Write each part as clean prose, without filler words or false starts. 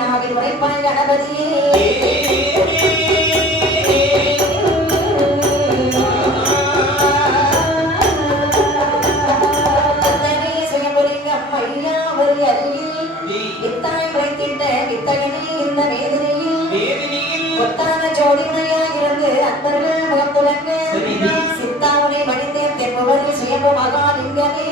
நாவில் உரைப்பாய் கணபதியே இத்தாய் வைத்திட்ட வித்தகனே இந்த வேதனையில் ஒத்தான ஜோடிமையாயிருந்து அன்பர்கள் முகத்துலங்க சித்தாவுனை மனிதன் தென்பவரில் சுயம்பு மகாலிங்கமே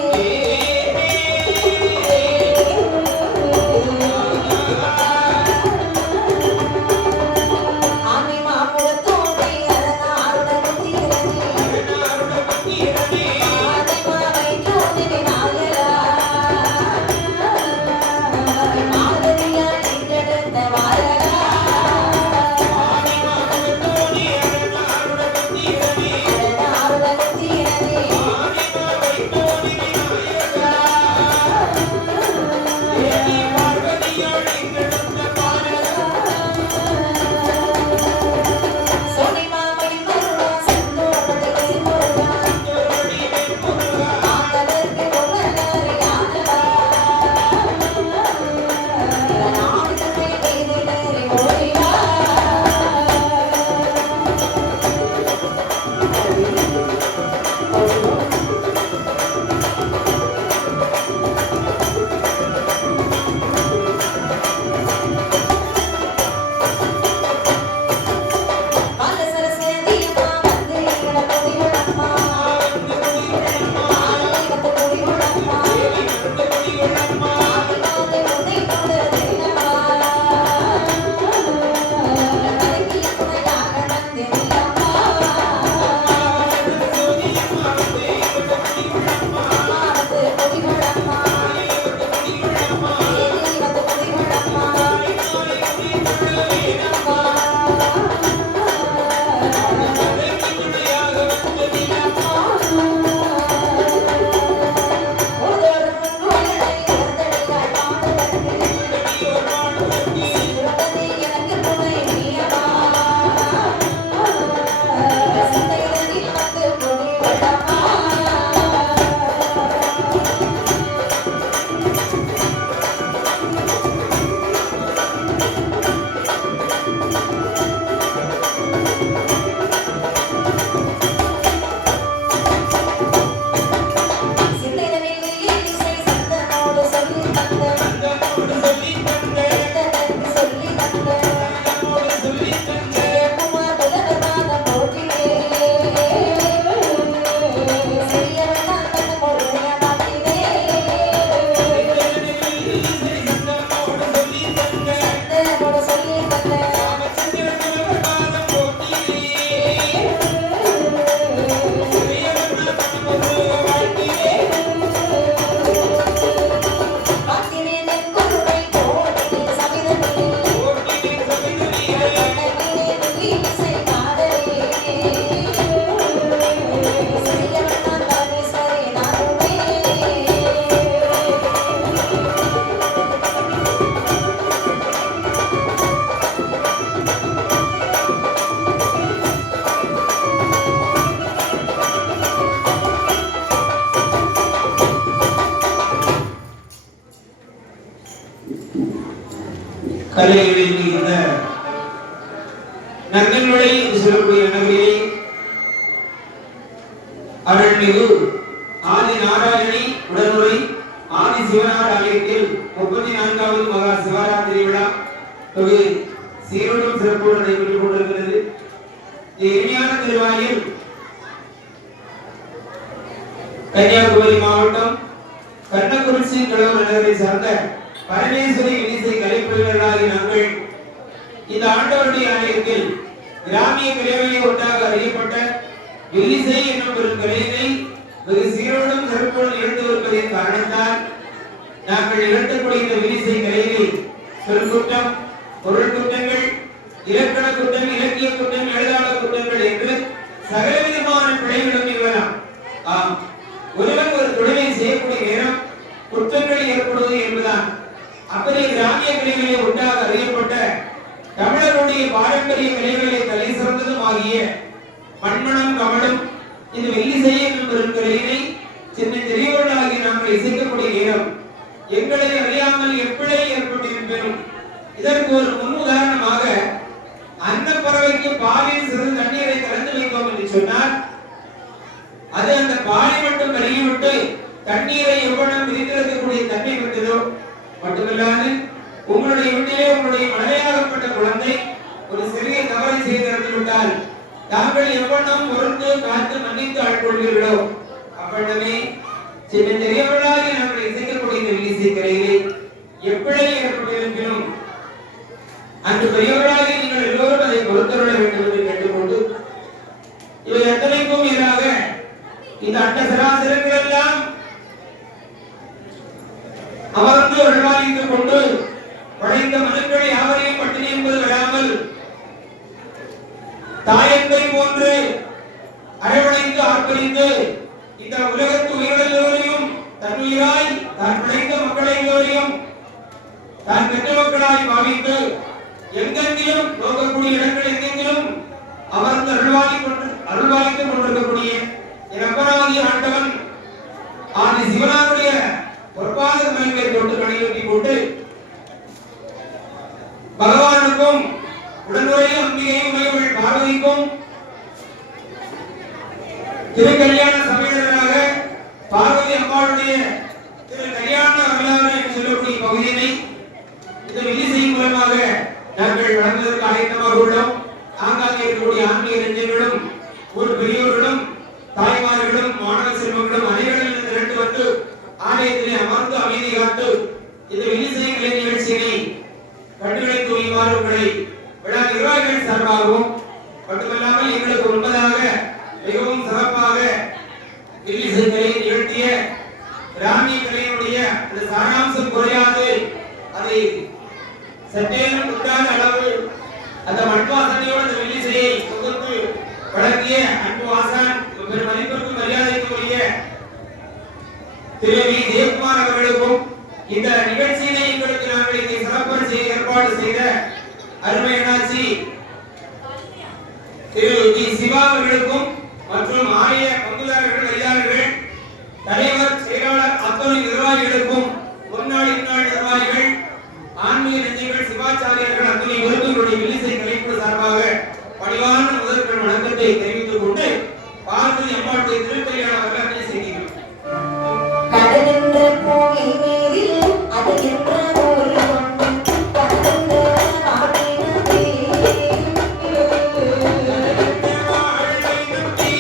கலைகளில் இந்த நங்கன்மொழி சொல்லக்கூடிய நகரிலே அருள்மிகு ஆதி நாராயணி உடனுரை ஆதி சிவனார் ஆலயத்தில் 34வது மகா சிவராத்திரி விழா வெகு சீரோடும் சிறப்போடு நடைபெற்றுக் கொண்டிருக்கிறது. இனிமையான திருவாயில் கன்னியாகுமரி மாவட்டம் கண்ணக்குறிச்சி கடவுள் நகரை சார்ந்த பரமேஸ்வரி வினிசை கலைப்பிரிவர்களாகிய நாங்கள் இந்த ஆண்டவருடைய ஆலயத்தில் கிராமிய கலைகளை ஒன்றாக அறியப்பட்ட வில்லிசை என்னும் ஒரு கலையினை வெகு சீரோடும் சிறப்போடும் இழந்து வருவதன் காரணத்தால் நாங்கள் இழக்கக்கூடிய இந்த வில்லிசை கலையை சொல்குற்றம், பொருள் குற்றங்கள், இலக்கண குற்றம், இலக்கிய குற்றம், எழுதாள குற்றங்கள் என்று சகலவிதமான பிழைகளும் நிகழலாம். ஒருவன் ஒரு தொழிலை செய்யக்கூடிய நேரம் குற்றங்கள் ஏற்படுவது என்பதுதான். அப்படி கிராமிய கலைகளை ஒன்றாக அறியப்பட்ட தமிழருடைய பாரம்பரிய கலைகளை தலை சிறந்ததும் ஆகிய மண்மணம் கமலும் இந்த வெள்ளிசை என்னும் பெருங்கலையினை சின்ன பெரியவர்களாகிய நாங்கள் இசைக்கக்கூடிய நேரம் எங்களை அறியாமல் எப்பிழை ஏற்பட்டிருப்பேனும் இதற்கு ஒரு முன் உதாரணமாக அன்னப்பறவைக்கு பாலில் சிறிது தண்ணீரை கலந்து வைத்தோம் என்று சொன்னால் அது அந்த பாலை மட்டும் கருகிவிட்டு தண்ணீரை எவ்வளவு விரித்திருக்கக்கூடிய தன்மை பெற்றதோ மட்டுமில்லாது உங்களுடைய வீட்டிலே உங்களுடைய மழையாகப்பட்ட குழந்தை ஒரு சிறிய தவறை செய்து விட்டால் தாங்கள் எவ்வளவு பொறுத்து காத்து மன்னித்து ஆட்கொள்வீர்களோ அவ்வளவே சின்னவர்களாக நாங்கள் இசைக்கக்கூடிய இந்த விழிசைக்கரையிலே எப்படி ஏற்பட்டிருப்பினும் அன்று பெரியவர்களாக நீங்கள் எல்லோரும் அதை பொறுத்தருள வேண்டும் என்று கேட்டுக்கொண்டு இவை அத்தனைக்கும் எதிராக இந்த அண்ட சராசரங்கள் எல்லாம் அமர்ந்து அருள்வாளித்துக் கொண்டு படைத்த மனுக்களை யாவரையும் பட்டினி என்பது விடாமல் தாயத்தை போன்று அரவணைத்து ஆர்ப்பரித்து இந்த உலகத்து உயிரிழந்தவரையும் தன் உயிராய் தான் படைத்த மக்களை எல்லோரையும் தான் பெற்ற மக்களாய் பாவித்து எங்கெங்கிலும் போகக்கூடிய இடங்கள் எங்கெங்கிலும் அமர்ந்து அருள்வாளித்துக் கொண்டிருக்கக்கூடிய என் அப்பனாகிய ஆண்டவன் ஆதி சிவனாருடைய பொற்பாத மேல்மை தொட்டு கடையூட்டி கொண்டு பகவானுக்கும் உடனுடைய அம்பிகையும் மையவள் பார்வதிக்கும் திருக்கல்யாண சமேதராக பார்வதி அம்பாளுடைய திரு கல்யாண வரலாறு என்று சொல்லக்கூடிய பகுதியினை இந்த விழிசை மூலமாக நாங்கள் வளர்ந்ததற்கு ஆயத்தமாக உள்ளோம். ஆங்காங்கே இருக்கக்கூடிய ஆன்மீக நெஞ்சங்களும் ஊர் பெரியோர்களும் தாய்மார்களும் மாணவ செல்வங்களும் அனைவரும் திரண்டு வந்து ஆலயத்திலே அமர்ந்து அமைதி காத்து இந்த விழிசை கலை நிகழ்ச்சியினை கண்டுகளை தூய்மாறு உங்களை விழா நிர்வாகிகள் சார்பாகவும் மட்டுமல்லாமல் எங்களுக்கு முன்பதாக மிகவும் சிறப்பாக விழிசை கலை நிகழ்த்திய கிராமிய கலையினுடைய அந்த சாராம்சம் குறையாது அதை சற்றேனும் உண்டான அளவு அந்த மண்வாசனையோடு அந்த விழிசையை தொகுத்து வழங்கிய அன்பு ஆசான் மதிப்பிற்கும் மரியாதைக்குரிய திரு வி. ஜெயக்குமார் அவர்களுக்கும் இந்த நிகழ்ச்சியினை எங்களுக்கு நாங்கள் இங்கே சிறப்பாக ஏற்பாடு செய்த அருமை அண்ணாச்சி திரு வி. சிவா அவர்களுக்கும் மற்றும் ஆலய பங்குதாரர்கள் அதிகாரிகள் தலைவர் செயலாளர் அத்துணை நிர்வாகிகளுக்கும் முன்னாள் இந்நாள் நிர்வாகிகள் ஆன்மீக நெஞ்சங்கள் சிவாச்சாரியர்கள் அத்துணை விருதுகளுடைய விழிசை கலைக்குழு சார்பாக பணிவான முதற்கண் வணக்கத்தை தெரிவித்துக் கொண்டு பார்வதி அம்மாவுடைய திருக்கல்யாண வரலாற்றை செய்கிறோம். கடலென்ற பூமி மீதில் அது என்ற ஊர் கொண்டு கடலென்ற வாழ்வை நம்பி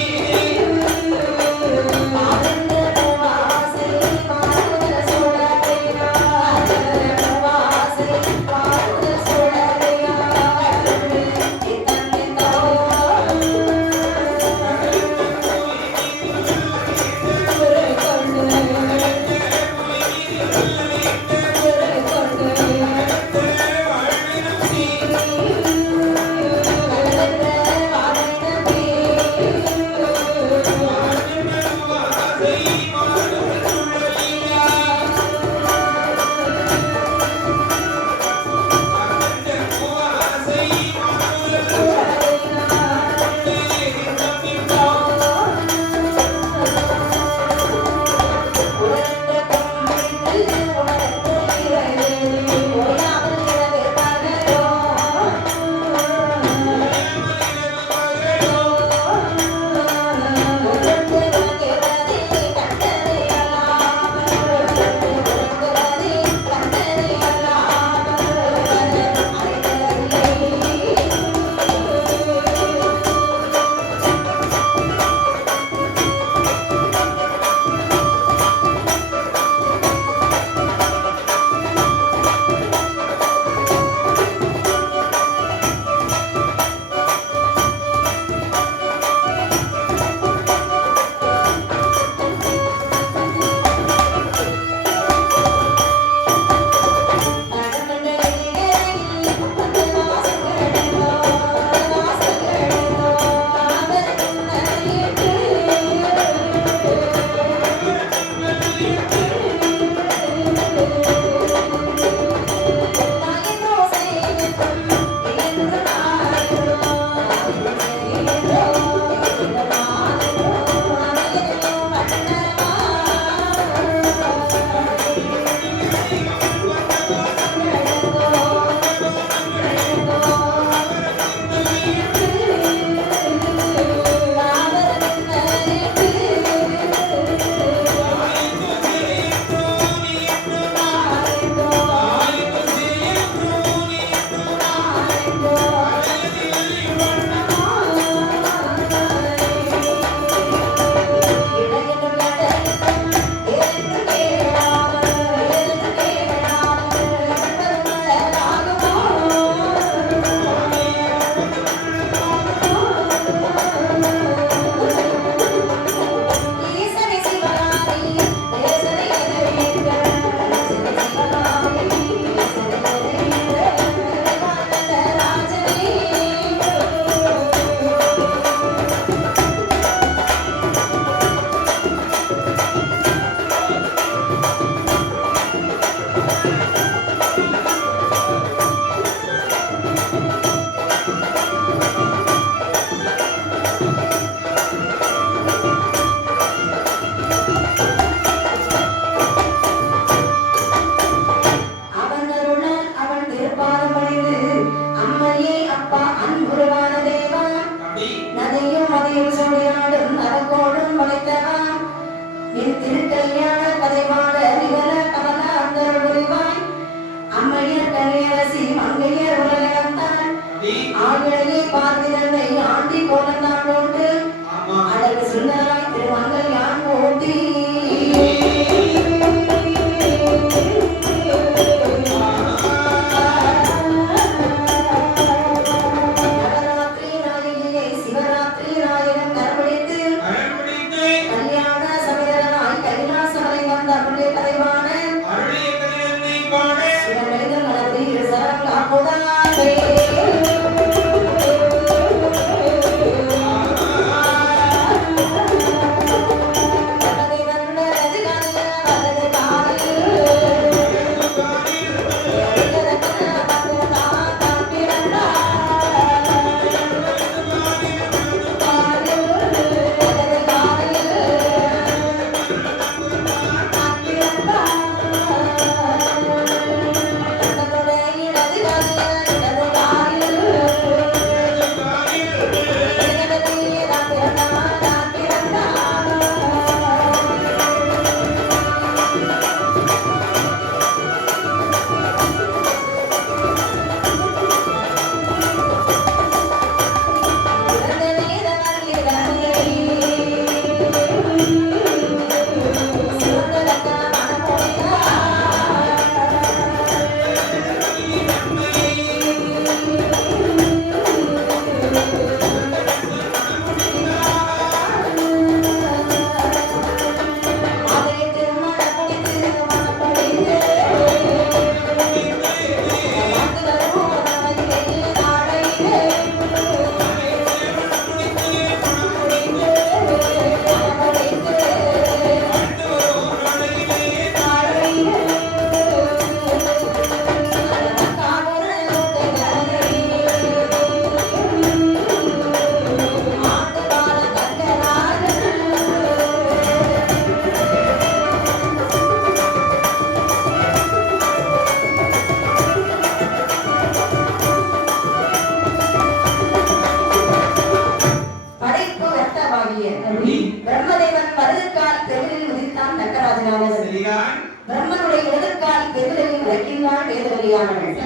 பிரம்மனுடைய இடதுக்கால் பெருவரையும் விளக்கினாள் வேதவலியானவள்.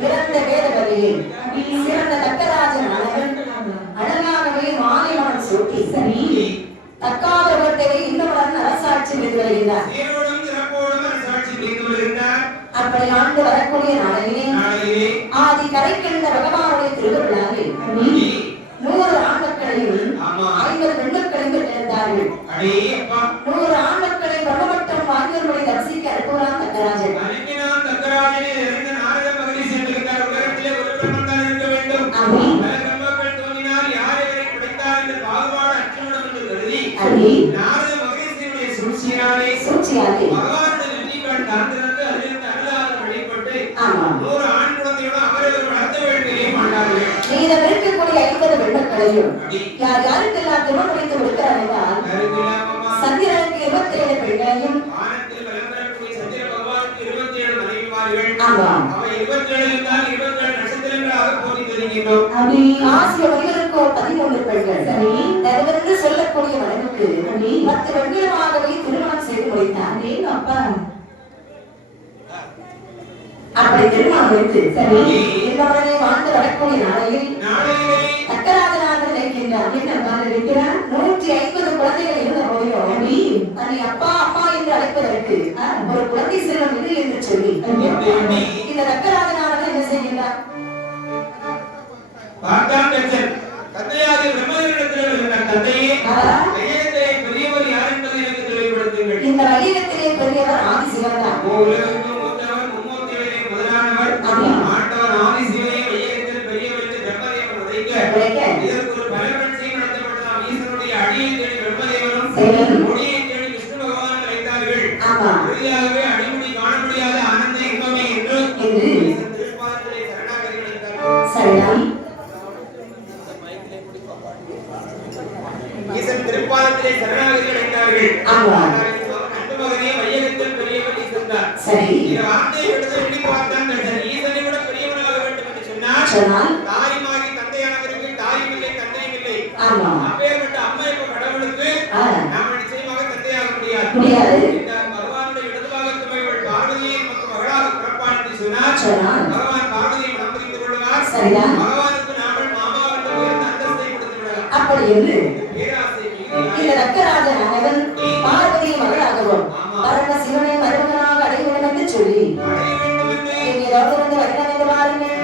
பிறந்த வேதவலியை சிறந்த தக்கராஜன் ஆனவன் அழகாகவே மாலைவன் சூட்டி சரி தக்காத ஒருத்தரை இன்னுடன் அரசாட்சி செய்து வருகிறார். அப்படி ஆண்டு வரக்கூடிய நாளையிலே ஆதி கரைக்கின்ற பகவானுடைய திருவிழாவில் 100 ஆண் மக்களையும் 50 பெண் மக்களையும் பெற்றிருந்தார்கள். 100 ஆண் மக்களை பிரம்மவட்டம் வாங்கியவர்களை தரிசிக்க அனுப்புகிறான் தக்கராஜன். சூழ்ச்சியாலே மீதம் இருக்கக்கூடிய 50 பெண்மக்களையும் யார் யாருக்கெல்லாம் திருமணம் முடித்து கொடுக்கிறார் என்றால் சந்திரனுக்கு 27 பெண்களையும் ஆசிய மனிதனுக்கோ 13 பெண்கள் தருவென்று சொல்லக்கூடிய மனிதனுக்கு 10 பெண்களுமாகவே திருமணம் செய்து முடித்தார். அப்பா அப்படி திருமணம் முடித்து சரி என்னுடனே வாழ்ந்து வரக்கூடிய நாளையில் தக்கராஜனாக நினைக்கின்றார். என்ன இருக்கிறார் 150 குழந்தைகள் இருந்த போதிலும் தன்னை அப்பா அப்பா என்று அழைப்பதற்கு ஒரு குழந்தை செல்வம் இது என்று சொல்லி இந்த தக்கராஜனாக என்ன செய்கின்றார்? இந்த வையகத்திலே பெரியவர் ஆதிசிவன் தான். திருப்பாதத்திலே சரணாகதி அடைந்தார்கள். சரி இந்த வார்த்தையை எடுத்து எண்ணி பார்த்தான் ஈசனை விட பெரியவனாக வேண்டும் என்று சொன்னால் தாயுமாகி தந்தையானவருக்கு தாயும் இல்லை தந்தையும் இல்லை. அப்பேற்பட்ட அம்மா இப்ப கடவுளுக்கு நாம் நிச்சயமாக தந்தையாக முடியாது. இந்த பகவானுடைய இடதுபாகத்துமைகள் பார்வதியை நமக்கு மகளாக பிறப்பான் என்று சொன்னால் பகவான் பார்வதியை மனம் புரிந்து கொள்வார். பகவானுக்கு நாங்கள் மாமா என்ற உயர்ந்த அந்தஸ்தை கொடுத்து விடலாம். அப்படி என்று இந்த தக்கராஜன் அவன் பார்வதியை மகளாகவும் பரம சிவனை மருமகனாக அடைய வேண்டும் என்று சொல்லி ஏதாவது வந்து வருடம் என்று பாருங்கள்.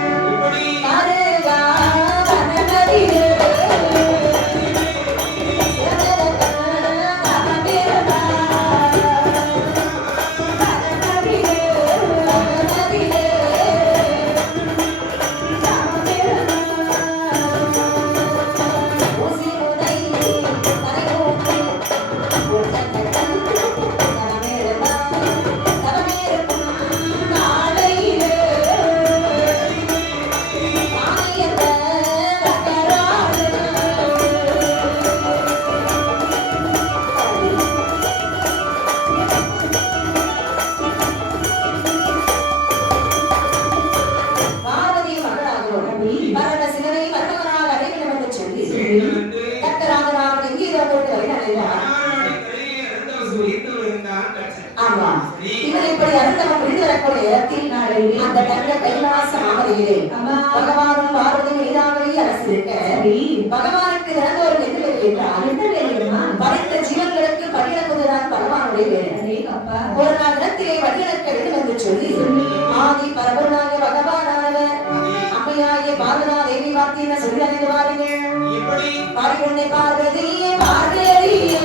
பகவானும் பார்வதியும் எளிதாகவே அரசிருக்க பகவானுக்கு நடந்தவர்கள் என்ன வேலை என்றால் படைத்த ஜீவன்களுக்கு பணியிடக்குவதுதான் பகவானுடைய வேலை. ஒரு நாள் தினத்திலே வழியிழக்க வேண்டும் என்று சொல்லி ஆதி பரபொருளாகிய பகவானானவர் அம்மையாகிய பார்வதா தேவி வார்த்தையின சொல்லி அறிந்து வாருங்கள். பாடிக்கொண்டே பார்வதியே பார்வதியே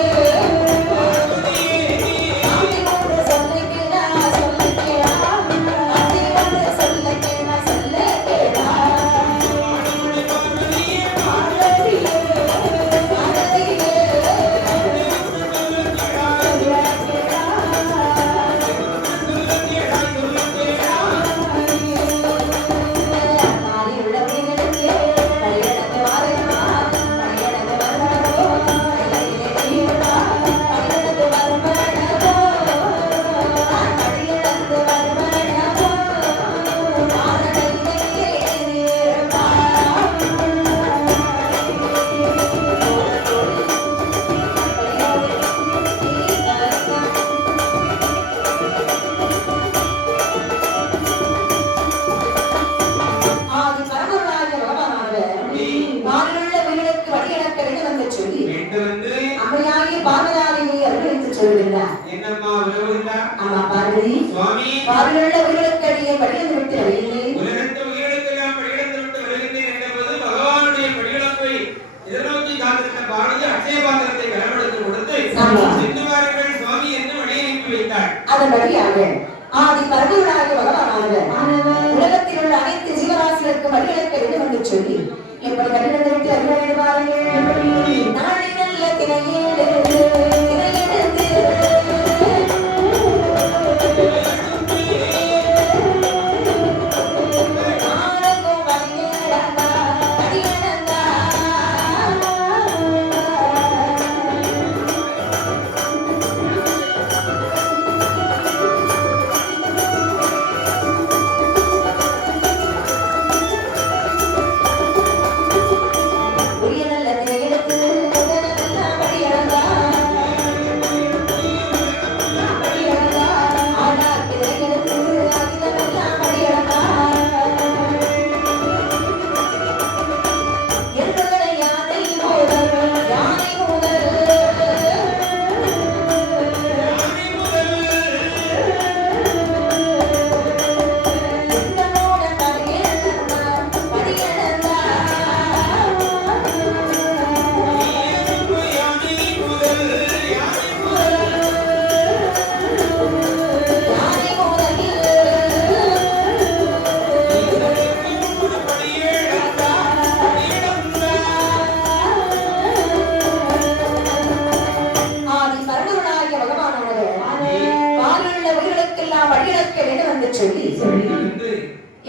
படியிழந்து விட்டு வருகின்றேன். உலகத்து உயிர்களுக்கெல்லாம் படியிழந்து விட்டு வருகின்றேன் என்பது பகவானுடைய படியிழப்பை எதிர்நோக்கி காத்திருந்த பாரதி அட்சய பாத்திரத்தை களமெடுத்து கொடுத்து சென்று வாருங்கள் சுவாமி என்று வழி அனுப்பி வைத்தாள். அதன்படியாக ஆதி பரம்பொருளாகிய பகவானானவர் உலகத்தில் உள்ள அனைத்து ஜீவராசிகளுக்கும் படியிழக்க வேண்டும் என்று சொல்லி எப்படி படியிழந்து விட்டு வருகிறார்கள். நாளை நல்ல திரையேடு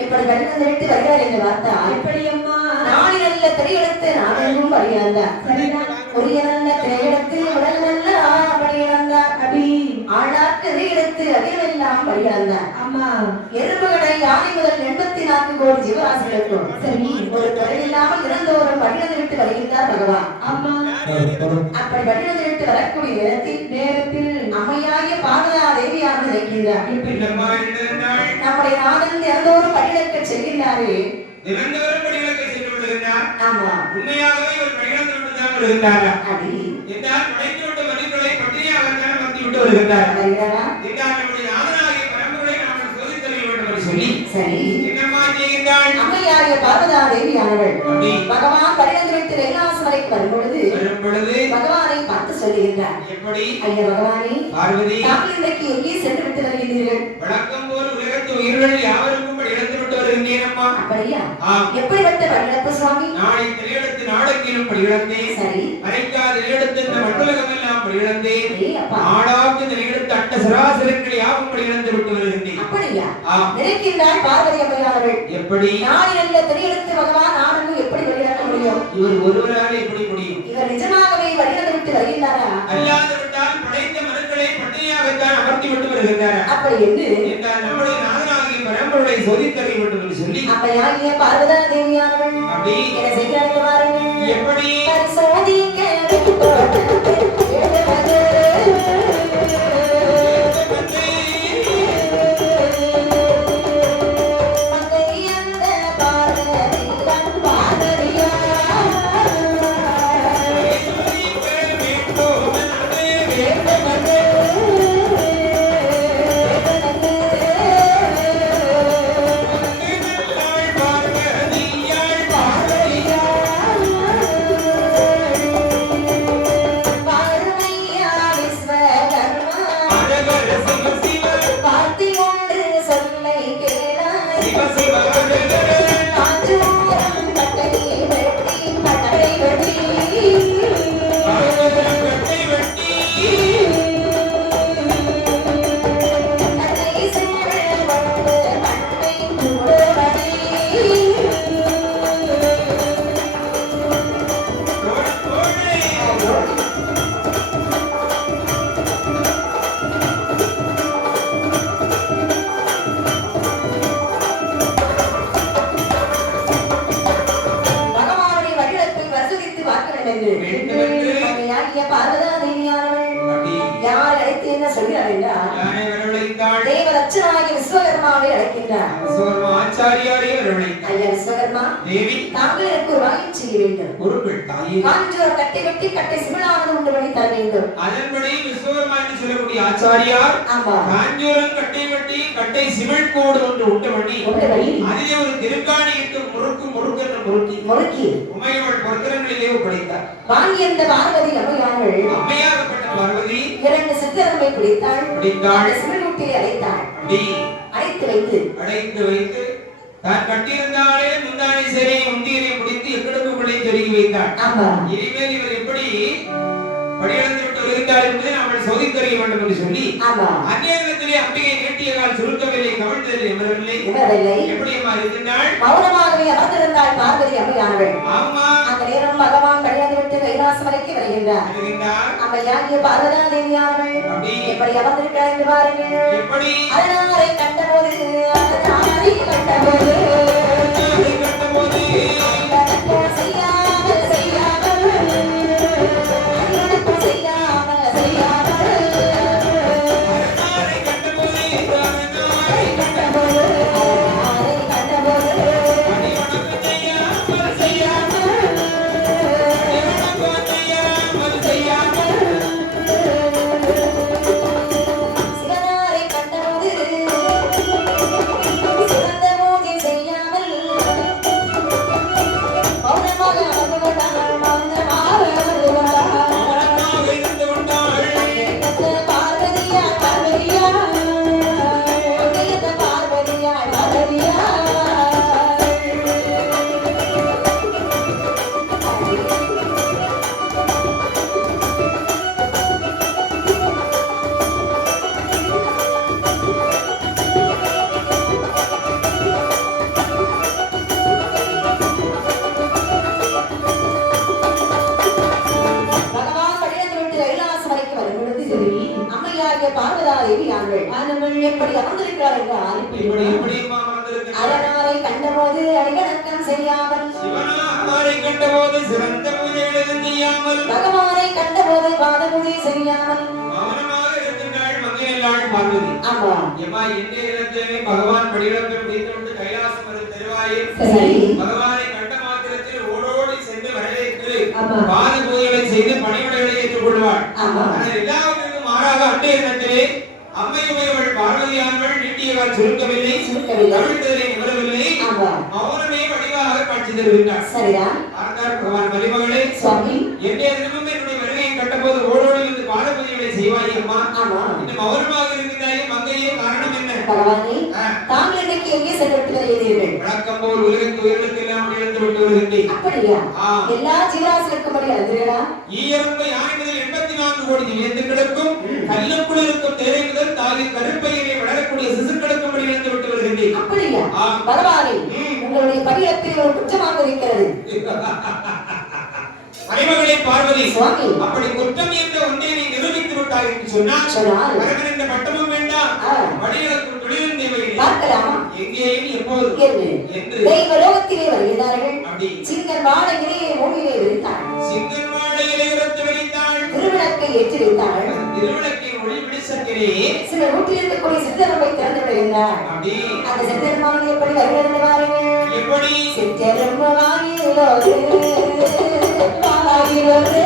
எப்படி கடிதம் நிறுத்தி வருகிறார் என்று பார்த்தா எப்படி அம்மா நாளை நல்ல திரையெடுத்து நானும் படியிழந்தார். ஒரு நல்ல திரையெடுத்து உடல் நல்ல படியிழந்தார். அடி ஆளாக்கு திரையெடுத்து அதிலெல்லாம் படியிழந்தார். அம்மா எறும்புகளை யானை முதல் 84 கோடி ஜீவராசிகளுக்கும் சரி ஒரு தொழிலில்லாமல் இறந்தோறும் படியிழந்து விட்டு வருகின்றார் பகவான். அம்மா அப்படி படியிழந்து விட்டு வரக்கூடிய நேரத்தில் அம்மையாகிய பார்வதா தேவியாக நினைக்கின்றார். நம்முடைய நாதன் இறந்தோறும் படியிழக்க செல்கின்றாரே தினந்தோறும் படியிழக்க சென்று விடுகின்றார். ஆமா உண்மையாகவே ஒரு படியிழந்து விட்டு தான் வருகின்றாரா? அடி என்றால் படைத்து விட்ட மனிதர்களை பற்றியாக தான் வந்து விட்டு வருகின்றார். என்றால் நம்முடைய நாதனாகிய பரம்பரை நாம் சோதித்தறிய வேண்டும் என்று சொல்லி சரி என்னம்மா செய்கின்றாள்? அம்மையாகிய பார்வதா தேவியானவள் பகவான் படியிழந்து விட்டு கைலாசமலைக்கு வரும்பொழுது பகவானை பார்த்து சொல்லுகின்றார். எப்படி? ஐயா பகவானே பார்வதி தாங்கள் இன்றைக்கு எங்கே சென்று விட்டு வருகிறீர்கள்? வழக்கம் போல் உலகத்து உயிர்கள் யாவருக்கும் படியிழந்து விட்டு வருகின்றேன் அம்மா. அப்படியா? எப்படிப்பட்ட படியிழப்பு சுவாமி? நாளை திரையெடுத்து நாடகிலும் படியிழந்தேன். சரி அரைக்கா திரையெடுத்து இந்த மண்டலகம் எல்லாம் படியிழந்தேன். நாடாக்கு திரையெடுத்து அட்ட சராசரங்கள் யாவும் படியிழந்து விட்டு வருகின்றேன். அப்படியா? நினைக்கின்றாள் பார்வதி அம்மையானவள். எப்படி? நாளை நல்ல திரையெடுத்து பகவான் நானும் எப்படி படியிழக்க முடியும்? இவர் ஒருவராக எப்படி முடியும்? இவர் நிஜமாகவே படியிழந்து விட்டு வருகின்றாரா? அல்லாது விட்டால் படைத்த மனுக்களை பட்டினியாகத்தான் அமர்த்தி விட்டு வருகின்றார். அப்படி என்று என்றால் நம்முடைய நாதனாகிய பரம்பரை சோதித்தறிய வேண்டும் என்று சொல்லி அம்மையாகிய பார்வதா தேவியானவள் அப்படி என்ன செய்கிறார்கள் பாருங்கள். எப்படி? சோதிக்க பார்வதா தேவியானவள் யார் அழைத்து என்ன சொல்கிறார் என்றால் தேவரட்சனாகிய விஸ்வகர்மாவை அழைக்கின்றார். ஐயா விஸ்வகர்மா தேவி தாங்கள் எனக்கு ஒரு வாங்கி செய்ய வேண்டும். காஞ்சோர் கட்டை வெட்டி கட்டை சிமிழானது உண்டு பண்ணி தர வேண்டும். அதன்படி விஸ்வகர்மா என்ன சொல்லக்கூடிய ஆச்சாரியார் ஆமா காஞ்சூரம் கட்டை வெட்டி கட்டை சிமிழ் கோடு ஒன்று உண்டு பண்ணி அதிலே ஒரு திருக்காணி இட்டு முறுக்கு என்று முறுக்கி உமையவள் பொருத்தரங்களிலே ஒப்படைத்தார். வாங்கி அந்த பார்வதி அம்மையார்கள் அம்மையாகப்பட்ட பார்வதி 2 சித்திரங்களை பிடித்தாள் சிமிழ்முட்டியை அடைத்து வைத்து தான் கட்டியிருந்தாலே முந்தானை சரி முந்தியனை முடித்து எக்கடுக்குள்ளே சொருகி வைத்தார். இனிமேல் இவர் எப்படி படியளந்து விட்டு வருகிறார் என்பதை நாங்கள் சோதித்தறிய வேண்டும் என்று சொல்லி அந்நேரத்திலே அம்பிகை நீட்டிய கால் சுருக்கவில்லை, கவிழ்ந்ததில் எவரவில்லை. எப்படி அம்மா இருந்தாள்? மௌனமாகவே அமர்ந்திருந்தாள் பார்வதி அம்மையானவள். ஆமா அந்த நேரம் பகவான் படியளந்து விட்டு கைலாசமலைக்கு வருகின்றார். அம்மையாகிய பார்வதா தேவியானவள் எப்படி அமர்ந்திருக்கிறார் என்று பாருங்கள். எப்படி அதனாரை கண்டபோது எப்படி அமர்ந்திருக்கிறார் என்றால் அதனாரை கண்டபோது அடிவணக்கம் செய்யாமல் சிவனாரை கண்டபோது சிறந்த பூஜைகள் செய்யாமல் பகவானை கண்டபோது பாத பூஜை செய்யாமல் மௌனமாக இருந்தாள் மங்கையல்லாள் பார்வதி. ஆமா எம்மா எந்த இடத்திலே பகவான் படியிடப்பை முடித்துவிட்டு கைலாசம் வரும் திருவாயில் பகவானை கண்ட மாத்திரத்தில் ஓடோடி சென்று வரவேற்று பாத பூஜைகளை செய்து பணிவிடைகளை ஏற்றுக்கொள்வாள். ஆனால் எல்லாவற்றுக்கும் மாறாக அண்டை இடத்திலே அம்மையுமையவள் பார்வதியானவள் நீட்டியவாள் சுருக்கவில்லை, கவிழ்ந்ததிலே நிமிரவில்லை, மௌனமே வடிவாக காட்சி தருகின்றார். ஆர்த்தார் பகவான் மலிமகளே, என்னுடைய தினமும் என்னுடைய வருகையை கண்டபோது ஓடோடி வந்து பாதபூஜைகளை செய்வாய் அம்மா. இன்னும் மௌனமாக இருக்கின்றாயே மங்கையே, காரணம் என்ன? தாங்கள் இன்னைக்கு எங்கே சென்று வருகிறீர்கள்? வழக்கம் போல் உலகத்து உயிர்களுக்கு எல்லாம் இழந்து விட்டு வருகின்றேன். அப்படியா? எல்லா ஜீவராசிகளுக்கும் படி அழுதுகிறா? ஈயரம்பு யானை முதல் 84 கோடி திவ்யத்துக்களுக்கும் கல்லுக்குள் இருக்கும் தேரை முதல் தாயின் கருப்பையிலே வளரக்கூடிய சிசுக்களுக்கும் படி இழந்து விட்டு வருகின்றேன். அப்படியா? பரவாயில்லை, உங்களுடைய படியத்தில் ஒரு குற்றமாக இருக்கிறது. மறைமகளே பார்வதி, அப்படி குற்றம் என்ற ஒன்றை நீ நிரூபித்து விட்டாய் என்று சொன்னால் வரவன் என்ற பட்டமும் வேண்டாம், வடிகளுக்கும் தொழிலும் தேவையில்லை. பார்க்கலாமா? எங்கேயும் எப்போது என்று தெய்வலோகத்திலே வருகிறார்கள். சிங்கன் வாழை இலையை மூங்கிலே விரித்தாள். சிங்கன் வாழை இலை உரத்து விரித்தாள். திருவிளக்கை ஏற்றி வைத்தாள். திருவிளக்கின் ஒளி விழிசக்கிறே சில நூற்றில் இருக்கக்கூடிய சித்தரம்பை திறந்து விடுகின்றார். அந்த சித்தரம்மானது எப்படி வருகிறது பாருங்கள். எப்படி? சித்தரம்பு வாயிலோடு வாயிலோடு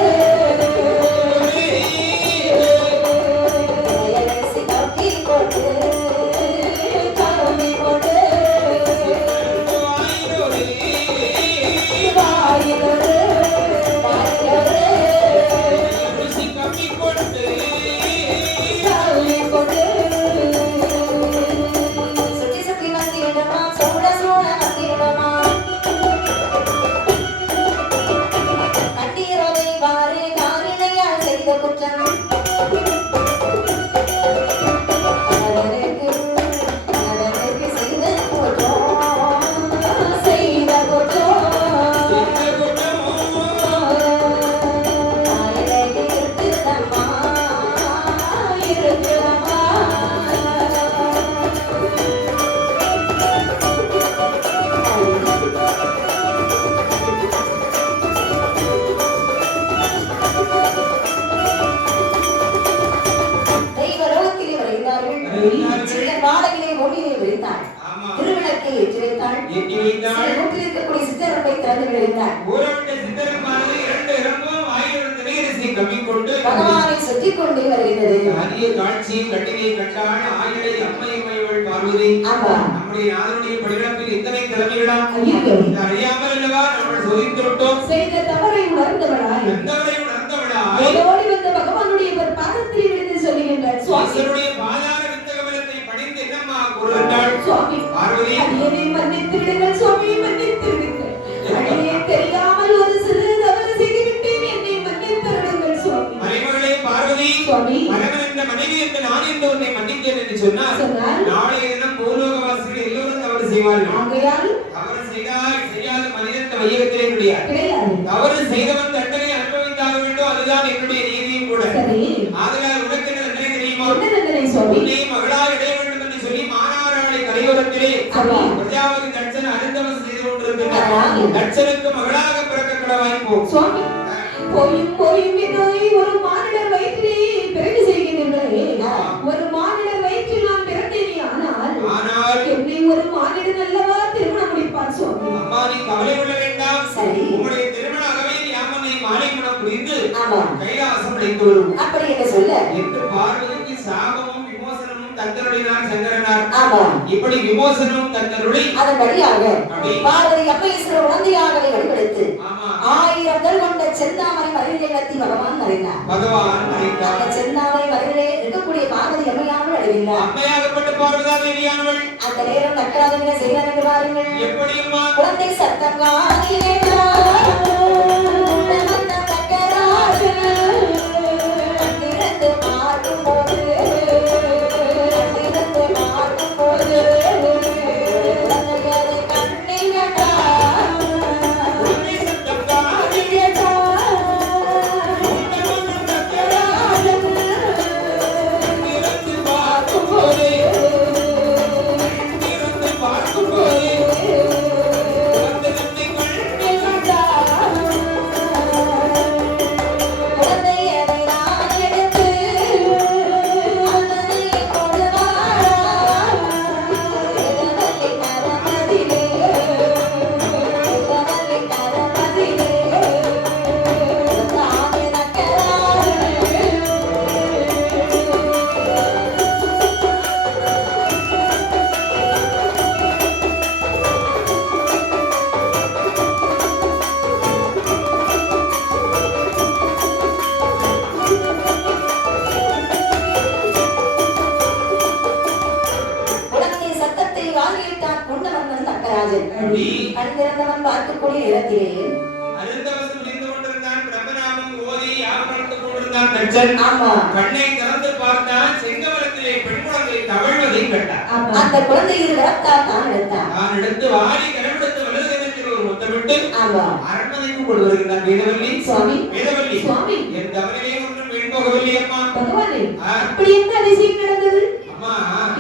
திருவிளக்கை ஏற்றி வைத்தாள். நூற்றில் இருக்கக்கூடிய சித்தரம்பை திறந்து விடுகின்றாள். பகவானை சுற்றிக் கொண்டே வருகின்றார். என்னது அரிய காட்சியை கட்டினை கண்டாள் ஆயிடை அம்மையம்மையவள் பார்வதி. ஆமா நம்முடைய நாதனுடைய படிகளப்பில் இத்தனை திறமைகளா ஐயோ இது அறியாமல் அல்லவா நம்ம சோதித்து விட்டோம். செய்த தவறை உணர்ந்தவளாய் நந்தவரை உணர்ந்தவளாய் ஓடோடி வந்த பகவானுடைய ஒரு பாதத்தில் விழுந்து சொல்லுகின்றார் சுவாமி ஈஸ்வருடைய பாதார வித்தகமலத்தை படிந்து என்னம்மா கூறுகின்றாள் சுவாமி பார்வதி. அடியேனை மன்னித்து விடுங்கள் சுவாமி மன்னித்து விடுங்கள் அடியே தெரியாமல் ஒரு சிறு தவறு செய்து விட்டேன் என்னை மன்னித்து விடுங்கள் சுவாமி மலைமகளே பார்வதி சுவாமி மகன் என்ற மனைவி என்று நான் என்று உன்னை மன்னித்தேன் என்று சொன்னார். சொன்னால் நாளைய தினம் பூலோகவாசிகள் எல்லோரும் தவறு செய்வார்கள். ஆகையால் தவறு செய்யாத மனிதன் இந்த வையகத்திலே கிடையாது. கிடையாது தவறு செய்தவன் தண்டனை அனுபவித்தாக வேண்டும், அதுதான் என்னுடைய நீதியும் கூட. சரி ஆதலால் உனக்கு என்ன தண்டனை தெரியுமா? என்ன தண்டனை சுவாமி உன்னை மகளாக இடைய வேண்டும் என்று சொல்லி மானாராளை கரையோரத்திலே ஆமா. பிரஜாபதி தட்சன் அருந்தவம் செய்து கொண்டிருக்கிறார். ஆமா. தட்சனுக்கு மகளாக பிறக்க கடவாய் போ. சுவாமி போயும் என்னை ஒரு மானிடர் வயிற்றிலே பிறகு செய்கின்றீர்களே ஒரு மானிடர் வயிற்றில் நான் பிறந்தேனே ஆனால் என்னை ஒரு மானிடன் அல்லவா திருமணம் முடிப்பார் சுவாமி அம்மா நீ கவலை கொள்ள வேண்டாம். சரி உங்களுடைய திருமண அகவை யாமனை மாலை மனம் புரிந்து ஆமா கைலாசம் அடைந்து வரும் அப்படி என்ன சொல்ல என்று பார்வதிக்கு சாபமும் விமோசனமும் தந்தருளினார் சங்கரனார். ஆமா இப்படி விமோசனமும் தந்தருளி அதன்படியாக அப்படி பார்வதி அப்பேஸ்வரர் உடந்தையாகவே வழிபடுத்து ஆமா 1000 கொண்ட செந்தாமரை மருவிலே கத்தி பகவான் மறைந்தார். பகவான் மறைந்தார். அந்த செந்தாமரை மருவிலே இருக்கக்கூடிய பார்வதி அம்மையானவள் அடைந்தார். அம்மையாகப்பட்ட பார்வதா தேவியானவள் அந்த நேரம் நக்கராதனை செய்தார் என்று பாருங்கள். எப்படி அம்மா குழந்தை சத்தம் காதிலே கண்திறந்தவன் பார்க்கக்கூடிய இடத்திலே அருந்தவசம் புரிந்து கொண்டிருந்தான். பிரம்மநாமம் ஓதி யாவரத்துக் கொண்டிருந்தான் தட்சன். ஆமா கண்ணை திறந்து பார்த்தான். செங்கமலத்திலே பெண் குழந்தை தவழ்வதை கண்டான். அந்த குழந்தை இரு கரத்தால் தான் எடுத்தான். தான் எடுத்து வாரி கரமெடுத்து வலது கரத்தில் ஒரு முத்தமிட்டு ஆமா அரண்மனைக்கு கொண்டு வருகிறான். வேதவல்லி சுவாமி வேதவல்லி சுவாமி என் தவறிலே ஒன்றும் வீண் போகவில்லை அம்மா. பகவானே ஆ. அப்படி என்ன அதிசயம் நடந்தது? அம்மா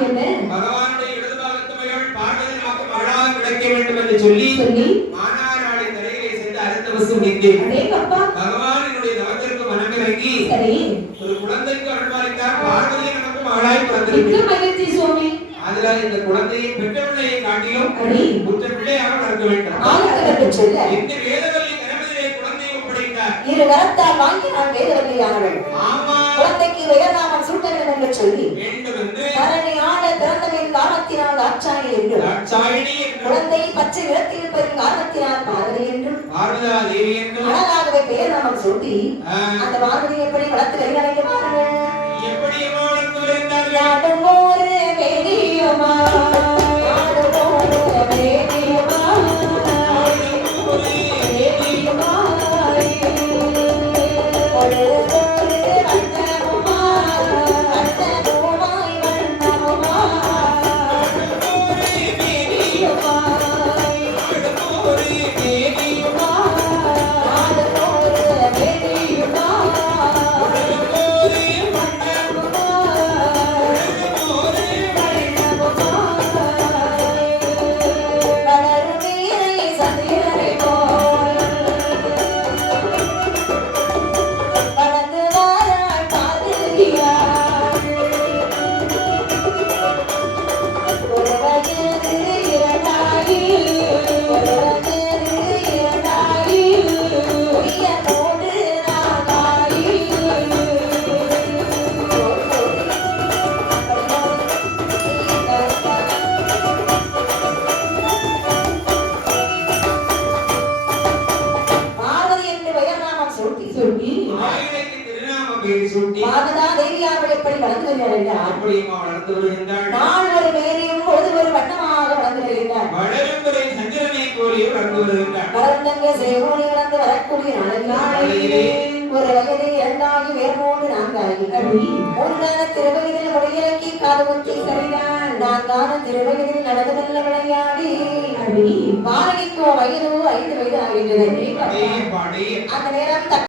என்ன பகவானுடைய இடது பாகத்து மகள் பார்வதி நமக்கு மகளாக கிடைக்க வேண்டும் என்று சொல்லி சொல்லி மானாராளை தரையிலே சென்று அருந்தவசம் நின்றேன். அடே அப்பா பகவான் என்னுடைய தவத்திற்கு மனமிறங்கி சரி ஒரு குழந்தைக்கு அருள்பாலித்தார். பார்வதியை நமக்கு மகளாய் மிக்க பிறந்திருக்கிறார். மகிழ்ச்சி சுவாமி. அதனால் இந்த குழந்தையை பெற்ற பிள்ளையை காட்டிலும் அடி உற்ற பிள்ளையாக வளர்க்க வேண்டும் ஆளுக்கு சொல்ல இந்த வேதவல்லி கரமதிலே குழந்தையை ஒப்படைத்தார். இரு கரத்தால் வாங்கி நான் வேதவல்லியானவள் ஆமா குழந்தைக்கு உயர்நாமம் சூட்ட வேண்டும் என்று சொல்லி வேண்டும் என்று தரணி ஆட பிறந்தவின் காரணத்தினால் ஆச்சாரி என்றும் தாட்சாயினி என்றும் குழந்தை பச்சை நிறத்தில் இருப்பதின் காரணத்தினால் பார்வதி என்றும் பார்வதா தேவி என்றும் அழகாகவே பெயர் நாமம் சூட்டி ஆ, அந்த பார்வதி எப்படி வளர்த்து வெளிநடைக்க பாருங்கள். எப்படி வளர்த்து வருகிறார்கள்? நாடும் ஒரு வேதியமா நாடும் ஒரு வேதியமா வேதியமா ஒரு வண்ணமுமா வண்ணமுமாய் வண்ணமுமா வேதியமா ஒரு தேவியுமா, நாடும் ஒரு வேதியமா ஒரு பெயர் சூட்டி மாதா தேவியார்கள் எப்படி வளர்ந்து வருகிறார் என்றால் அப்படியுமா வளர்ந்து வருகின்றாள். நாள் ஒரு மேலையும் பொழுது ஒரு வட்டமாக வளர்ந்து வருகின்றார். வளரும் வரை சந்திரனை போலே வளர்ந்து வருகின்றாள். வளர்ந்தங்க சேவோனி வளர்ந்து வரக்கூடிய நாளிலே ஒரு வயது இரண்டாகி வேர்மோடு நான்காகி ஒன்றான திருவயதில் முடியிறக்கி காது குத்தி சரிதான் நான்கான திருவயதில் நடந்து நல்ல விளையாடி பாரதிக்கோ வயதோ 5 வயது ஆகின்றது. பாடி அந்த நேரம்